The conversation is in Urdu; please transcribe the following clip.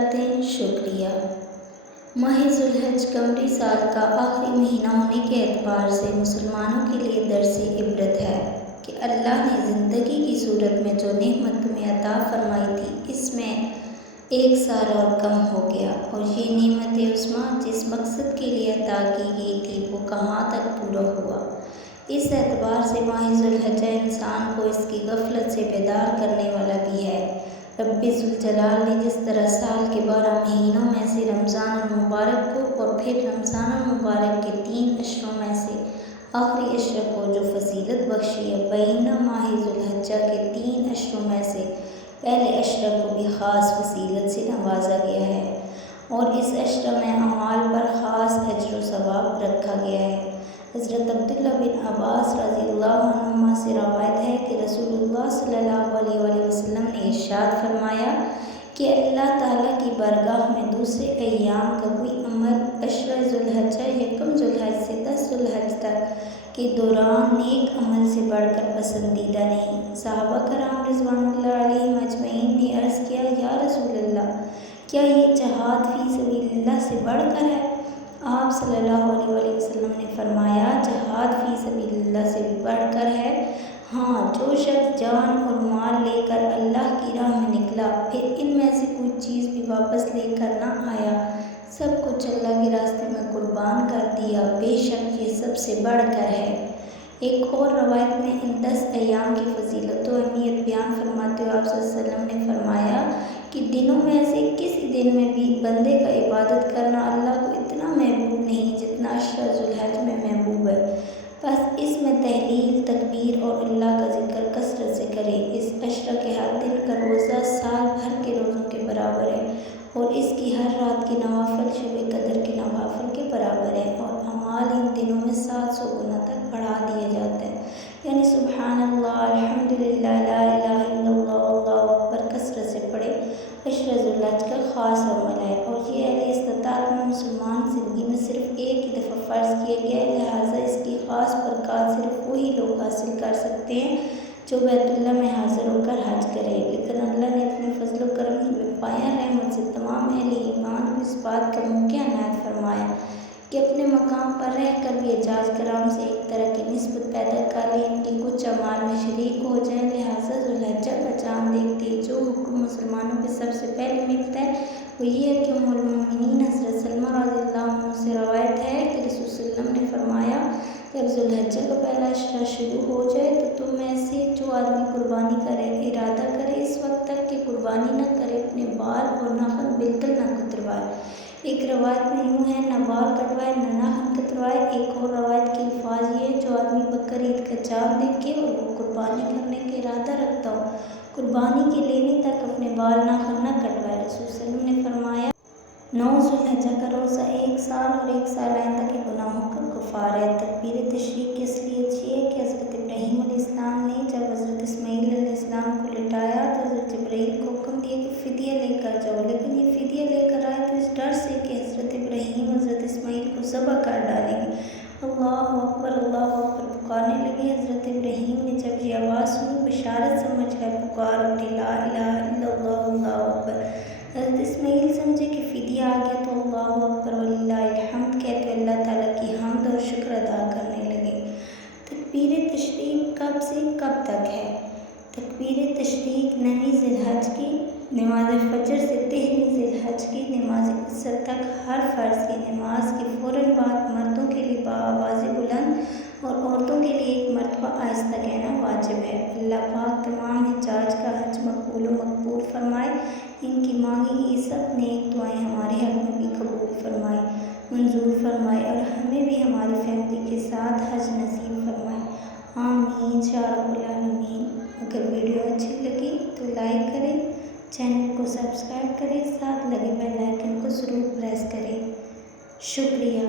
کرتے ہیں شکریہ۔ ماہ ذوالحج قمری سال کا آخری مہینہ ہونے کے اعتبار سے مسلمانوں کے لیے درس عبرت ہے کہ اللہ نے زندگی کی صورت میں جو نعمت تمہیں عطا فرمائی تھی اس میں ایک سال اور کم ہو گیا، اور یہ نعمت عظمیٰ جس مقصد کے لیے عطا کی گئی تھی وہ کہاں تک پورا ہوا۔ اس اعتبار سے ماہ ذوالحج انسان کو اس کی غفلت سے بیدار کرنے والا بھی ہے۔ رب ذوالجلال نے جس طرح سال کے 12 مہینوں میں سے رمضان المبارک کو اور پھر رمضان المبارک کے 3 عشروں میں سے آخری عشر کو جو فضیلت بخشی ہے، بینہ ماہ ذوالحج کے 3 عشروں میں سے پہلے عشر کو بھی خاص فضیلت سے نوازا گیا ہے، اور اس عشر میں اعمال پر خاص اجر و ثواب رکھا گیا ہے۔ حضرت عبداللہ بن عباس رضی اللہ عنہما سے روایت ہے کہ رسول اللہ صلی اللہ علیہ وسلم نے ارشاد فرمایا کہ اللہ تعالیٰ کی بارگاہ میں دوسرے ایام کا کوئی عمل عشرہ ذوالحج یکم ذوالحج سے 10 ذوالحج تک کے دوران نیک عمل سے بڑھ کر پسندیدہ نہیں۔ صحابہ کرام رضوان اللہ علیہم اجمعین نے عرض کیا، یا رسول اللہ، کیا یہ جہاد فی سبیل اللہ سے بڑھ کر ہے؟ آپ صلی اللہ علیہ وسلم نے فرمایا، جہاد فی سبیل اللہ سے بھی بڑھ کر ہے۔ ہاں، جو شخص جان اور مال لے کر اللہ کی راہ میں نکلا، پھر ان میں سے کوئی چیز بھی واپس لے کر نہ آیا، سب کچھ اللہ کے راستے میں قربان کر دیا، بے شک یہ سب سے بڑھ کر ہے۔ ایک اور روایت میں ان 10 ایام کی فضیلت و اہمیت بیان فرماتے ہوئے آپ صلی اللہ علیہ وسلم نے فرمایا کہ دنوں میں سے کسی دن میں بھی بندے کا عبادت کرنا اللہ کو اتنا محبوب نہیں جتنا عشرہ ذوالحج میں محبوب ہے، بس اس میں تحلیل، تکبیر اور اللہ کا ذکر کثرت سے کرے۔ اس عشرہ کے ہر دن کا روزہ سال بھر کے روزوں کے برابر ہے، اور اس کی ہر رات کے نوافل شب قدر کے نوافل کے برابر ہے، اور اعمال ان دنوں میں 700 گنا تک بڑھا دیا جاتا ہے، یعنی سبحان اللہ، الحمدللہ، لا الہ الا اللہ، اللہ اکبر کثرت سے پڑھے۔ عشرہ ذوالحج کا خاص عمل ہے، اور یہ اہل استطاعت میں مسلمان زندگی میں صرف ایک ہی دفعہ فرض کیا گیا ہے، لہٰذا اس کی خاص برکات صرف وہی لوگ حاصل کر سکتے ہیں جو بیت اللہ میں حاضر ہو کر حج کرے۔ لیکن اللہ نے اپنے فضل و کرم کی بے پایہ رحمت سے تمام اہل ایمان کو اس بات کا موقع عنایت فرمایا کہ اپنے مقام پر رہ کر بھی اعجاز کرام سے ایک طرح کی نسبت پیدا کر لیں، ان کے کچھ اعمال میں شریک ہو جائیں۔ لہٰذا ذوالحجہ کا چاند دیکھتے جو حکم مسلمانوں کو سب سے پہلے ملتا ہے وہ یہ ہے کہ ام المؤمنین حضرت سلمہ رضی اللہ عنہ سے روایت ہے کہ رسول صلی اللہ علیہ وسلم نے فرمایا، جب ذوالحجہ کا پہلا عشرہ شروع ہو جائے تو تم میں سے جو آدمی قربانی کرے ارادہ کرے اس وقت تک کہ قربانی نہ کرے اپنے بال اور ناخن بالکل نہ کتروائے۔ ایک روایت میں یوں ہے، نہ بال کٹوائے نہ ناخن کتروائے۔ ایک اور روایت کے الفاظ یہ ہے، جو آدمی بقرعید کا چاند دیکھے اور وہ قربانی کرنے کا ارادہ رکھتا ہو، قربانی کے لینے تک اپنے بال ناخن نہ کٹوائے۔ رسول صلی اللہ علیہ وسلم نے فرمایا، 9 ذوالحجہ کا روزہ 1 سال اور 1 سال آئندہ کے گناہوں کا کفارہ ہے۔ تکبیر تشریق کی اصلیت یہ ہے کہ حضرت ابراہیم علیہ السلام نے جب حضرت اسماعیل علیہ السلام کو لٹایا تو حضرت جبرائیل کو حکم دیا کہ فدیہ لے کر جاؤ، لیکن یہ فدیہ لے کر آئے تو اس ڈر سے کہ حضرت ابراہیم حضرت اسماعیل کو ذبح کر ڈالیں گے، اللہ اکبر اللہ اکبر پکارنے لگے۔ حضرت ابراہیم نے جب یہ آواز سنی بشارت سمجھ کر پکار اٹھے، لا الہ الا اللہ، اللہ اکبر۔ حضرت اسماعیل سمجھے کہ فدیہ آ گیا تو اللہ اکبر وللہ الحمد کہتے اللہ تعالیٰ کی حمد اور شکر ادا کرنے لگے۔ تکبیر تشریق کب سے کب تک ہے؟ تکبیر تشریق 9 ذی الحج کی نماز فجر سے 13 ذی الحج کی نماز عصر تک ہر فرض کی نماز کے فوراً بعد مردوں کے لیے بآواز بلند اور عورتوں کے لیے ایک مرتبہ آہستہ کہنا واجب ہے۔ اللہ پاک تمام حجاج کا حج مقبول و مقبول فرمائے، ان کی مانگی گئی سب نیک دعائیں ہمارے حق میں بھی قبول فرمائے، منظور فرمائے، اور ہمیں بھی ہماری فیملی کے ساتھ حج نصیب فرمائے، آمین یا رب العالمین۔ اگر ویڈیو اچھی لگی تو لائک کریں، چینل کو سبسکرائب کریں، ساتھ لگے بیل آئیکن کو ضرور پریس کریں۔ شکریہ۔